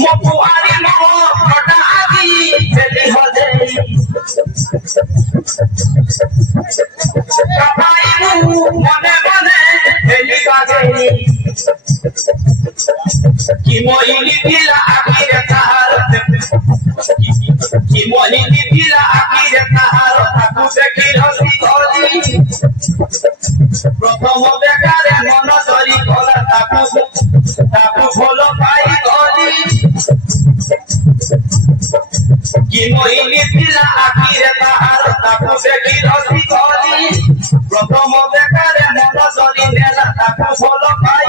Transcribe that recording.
মপুয়ারি মোটা আদি ফেলি হলে কাপাইবু মনে মনে ফেলি কাজে কি মহিলি পিলা আকিরে তাহার কি মহিলি পিলা আকিরে তাহার তাকু দেখি রসি ধরি প্রথম দেখারে মন ধরি গলা তাকু ভোল পাই ধরি কি মহিলি পিলা আকিরে তাহার তাকু দেখি রসি ধরি প্রথম দেখারে মন ধরি নেলা তাকু ভোল পাই